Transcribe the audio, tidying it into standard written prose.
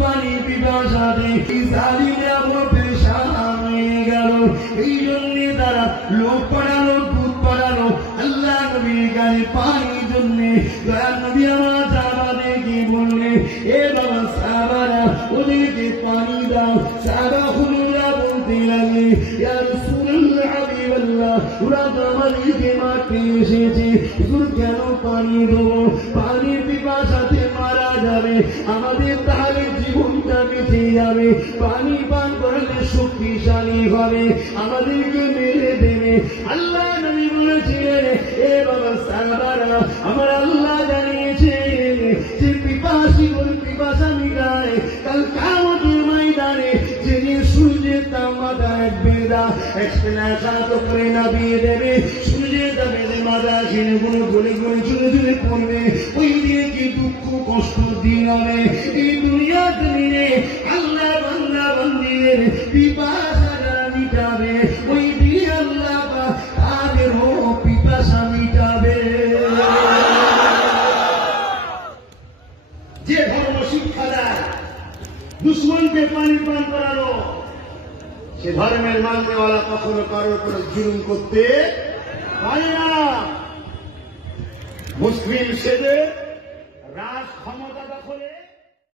পানি পিপাসাতে জালিমরা বড় পেরেশান হয়ে গেল। এই জন্য তারা লোক পাঠানো, দুধ পাঠানো আল্লাহ নবীর কাছে পানির জন্য। নবী আমার সাহাবাদেরকে বললে, এ বাবা সাহাবারা ওদেরকে পানি দাও। সাহাবা হুজুররা বলতে লাগলে, ইয়া রাসূলুল্লাহ হাবিবাল্লাহ, ওরা তো আমাদেরকে মারতে এসেছে, হুজুর কেন পানি দেবো? পানির পিপাসাতে মারা যাবে, আমাদের তাহলে জীবনটা বেঁচে যাবে। পানি পান করলে শক্তিশালী হবে, আমাদেরকে মেরে দেবে। আল্লাহ নবী বলেছিলেন, এ বাবা সাহাবারা, আমার আল্লাহ জানিয়েছে যে পিপাসীর পিপাসা মিটায় কাল কিয়ামতের ময়দানে। যেদিন সূর্যের তাপমাত্রা এক বেলা করে নামিয়ে দেবে, সূর্যের তাপে মাথা ছেড়ে কোনো গলে গলে চলে চলে পড়বে, ওই দিয়ে কি দুঃখ কষ্ট দিন হবে। এই দুনিয়া জমিনে আল্লাহ বান্দা বান্দিদের পিপাসা যারা মিটাবে, ওই দিয়ে আল্লাহ তাদেরও পিপাসা মিটাবে। যে ধর্ম শিক্ষা দেয় দুশ্মনকে পানি পান করানো, সে ধর্মের মাননেওয়ালা কখনো কারোর উপরে জুলুম করতে পারে না। মুসলিম সেজে রাজ ক্ষমতা দখলে